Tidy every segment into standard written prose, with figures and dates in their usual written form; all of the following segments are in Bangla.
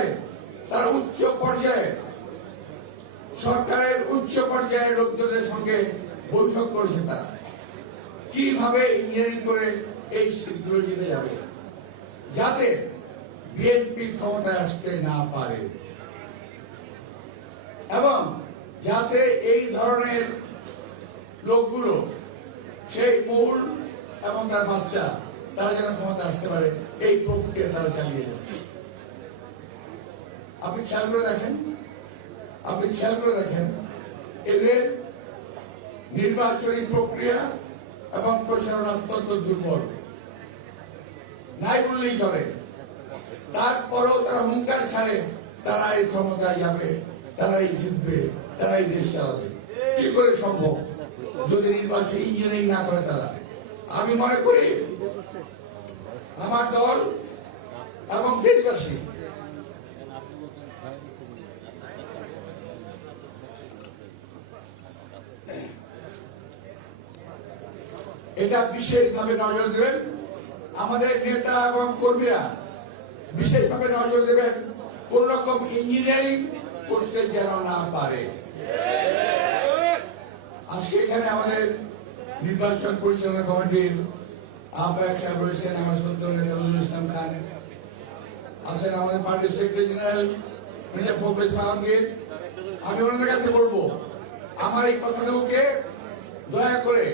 পারে তারা উচ্চ পর্যায়ে সরকারের উচ্চ পর্যায়ের লোকজনের সঙ্গে বৈঠক করেছে। তারা কিভাবে ইঞ্জিনিয়ারিং করে এই সিটগুলো জিতে যাবে যাতে বিএনপি ক্ষমতায় আসতে না পারে এবং যাতে এই ধরনের লোকগুলো সেই মূল এবং তার বাচ্চা তারা যেন ক্ষমতা আসতে পারে এই প্রক্রিয়া তারা চালিয়ে যাচ্ছে। আপনি খেয়াল করে দেখেন এদের নির্বাচনী প্রক্রিয়া এবং প্রচারণা অত্যন্ত দুর্বল, নাই বললেই চলে। তারপরেও তারা হুঙ্কার ছাড়ে তারা এই ক্ষমতায় যাবে, তারাই জিতবে, তারাই দেশ চালাবে। কি করে সম্ভব যদি নির্বাচন ইঞ্জিনিয়ারিং না করে তারা? আমি মনে করি আমার দল এবং দেশবাসী এটা বিশেষভাবে নজর দেবেন। আমাদের নেতা এবং কর্মীরা বিশেষভাবে নজর দেবেন কোন রকম ইঞ্জিনিয়ারিং করতে যেন না পারে। আজকে এখানে আমাদের নির্বাচন পরিচালনা কমিটির আহ্বায়ক সাহেব রয়েছেন, আমার শ্রদ্ধা নেতা নজরুল ইসলাম খান আছেন, আমাদের পার্টির সেক্রেটারি জেনারেল মির্জা ফখরুল ইসলাম আলমগীর। আমি ওনাদের কাছে বলবো আমার এই কথাগুলোকে দয়া করে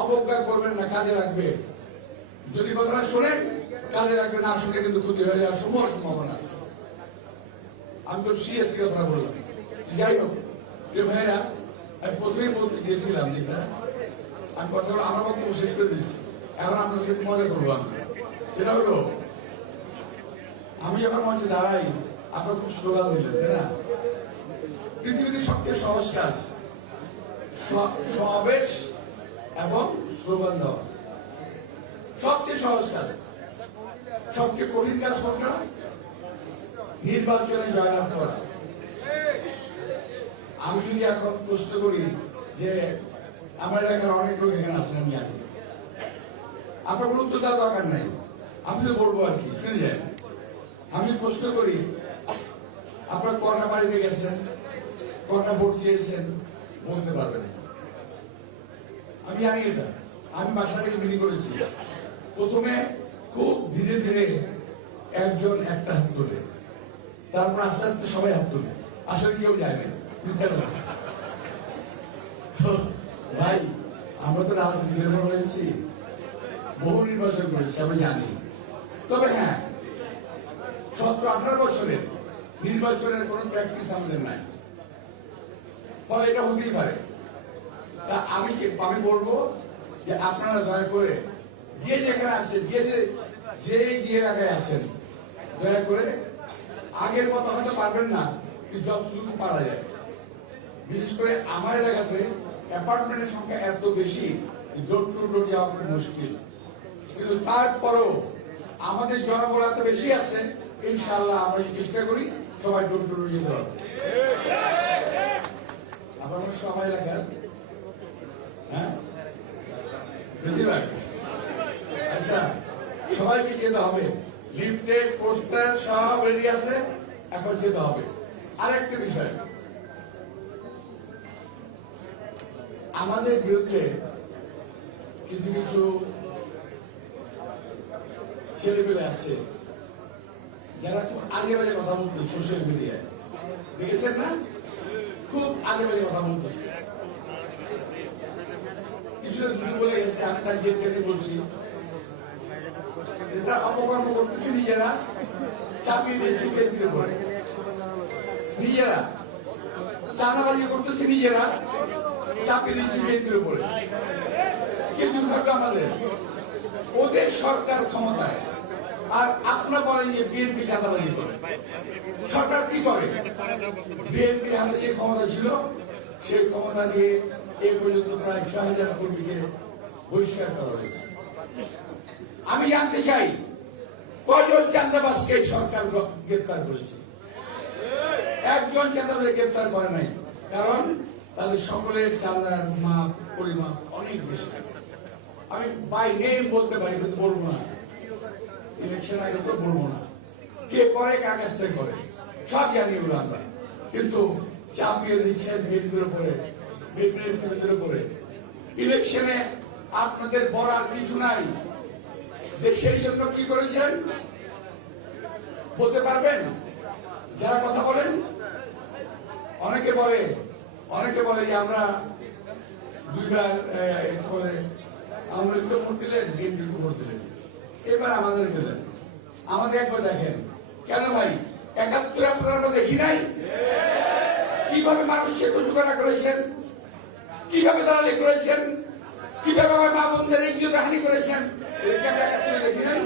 অবজ্ঞা করবেন না, কাজে রাখবে। যদি কথাটা শোনেন কাজে রাখবে, না শুনে কিন্তু ক্ষতি হয়ে যাওয়ার সম্ভাবনা আছে। আমি তো সিরিয়াসলি কথা বললাম। যাই হোক প্রিয় ভাইরা, আমি প্রথমেই বলতে চেয়েছিলাম যেটা আমি কথাগুলো আমার বক্তব্য শেষ করে দিচ্ছি, এখন আপনার সাথে মজা করবো আমি। সেটা হলো আমি যখন মঞ্চে দাঁড়াই আপনার খুব স্লোগান দিলেন, তাই না? পৃথিবীতে সবচেয়ে সহজ কাজ সমাবেশ এবং স্লোগান দেওয়া, সবচেয়ে সহজ কাজ। সবচেয়ে কঠিন কাজ কোনটা? নির্বাচনে জয়লাভ করা। আমি যদি এখন প্রশ্ন করি যে আমার এলাকার অনেক লোক এখানে আছেন, আমি জানি আপনার কোনো উত্তর দেওয়ার দরকার নাই, আমি তো বলবো আর কি, শুনে যায়। আমি প্রশ্ন করি আপনার কটা বাড়িতে গেছেন, কটা ভোট চেয়েছেন, বলতে পারবেন? আমি জানি এটা। আমি বাসা থেকে বিলি করেছি। প্রথমে খুব ধীরে ধীরে একজন একটা হাত তোলে, তারপর আস্তে আস্তে সবাই হাত তোলে। আসলে কেউ যায় না, তো ভাই আমরা তো রাজনীতি নির্ভর হয়েছি, বহু নির্বাচন করেছি, আমি জানি। তবে হ্যাঁ, 17-18 বছরের নির্বাচনের কোন প্র্যাকটিস আমাদের নাই, ফলে এটা হতেই পারে। তা আমি বলবো যে আপনারা দয়া করে যে যেখানে আছেন, যে এলাকায় আছেন, দয়া করে আগের মতো হয়তো পারবেন না, কিন্তু যতটুকু পারা যায়। বিশেষ করে আমার এলাকাতে অ্যাপার্টমেন্টের সংখ্যা এত বেশি, ডোর টু ডোর যাওয়া খুব মুশকিল। কিন্তু তারপরেও আমাদের জনবল এত বেশি আছে, ইনশাআল্লাহ আমরা চেষ্টা করি সবাই ডোর টু ডোর যেতে হবে। আপনার সবাই এলাকার হ্যাঁ বেশিরভাগ, আচ্ছা সবাইকে যেতে হবে। লিফটেড পোস্টার সব রেডি আছে, এখন যেতে হবে। আরেকটা বিষয়, আমাদের বিরুদ্ধে কিছু কিছু ছেলেপেলে আছে যারা খুব আগে বাজে কথা বলতেছে সোশ্যাল মিডিয়ায়, দেখেছেন না? খুব আগে বাজে কথা বলতেছে। কিছু বলে গেছে, আমি তার যে বলছি, এটা অপকর্ম করতেছে নিজেরা, চাপিয়ে দিয়েছে বিএনপির উপরে। নিজেরা চাঁদাবাজি করতেছে, নিজেরা চাপিয়ে দিচ্ছে বিএনপির উপরে। কি দুর্ভাগ্য আমাদের! ওদের সরকার ক্ষমতায়, আর আপনারা বলেন যে বিএনপি চাঁদাবাজি করে। সরকার কি করে? বিএনপির হাতে যে ক্ষমতা ছিল সেই ক্ষমতা দিয়ে এই পর্যন্ত প্রায় 6,000 কর্মীকে বহিষ্কার করা হয়েছে। আমি জানতে চাই কয়জন চাঁদাবাজকে সরকার গ্রেপ্তার করেছে? একজন চাঁদাবাজ গ্রেপ্তার করে নাই, কারণ তাদের সকলের চাঁদার মাপ পরিমাপ অনেক বেশি। আমি বাই নেম বলতে পারি, কিন্তু বলবো না, ইলেকশন আগে তো বলবো না। কে করে কার কাছ থেকে করে সব জানি এগুলো আমরা, কিন্তু চাপিয়ে দিচ্ছেন বিএনপির উপরে, বিএনপির নেতৃত্বের উপরে। ইলেকশনে আপনাদের বলার কিছু নাই। দেশের জন্য কি করেছেন বলতে পারবেন? যারা কথা বলেন, অনেকে বলে যে আমরা দুইবার বলে আওয়ামী লীগকে ভোট দিলেন, বিএনপিকে ভোট দিলেন, এবার আমাদেরকে দেন। আমাদের একবার দেখেন। কেন ভাই? ৭১ আপনারা আমরা দেখি নাই? কিভাবে মানুষকে কচুকানা করেছেন, কিভাবে দালালি করেছেন, কিভাবে মা বোনদের ইজ্জত হানি করেছেন, এটাকে আমরা ৭১ দেখি নাই?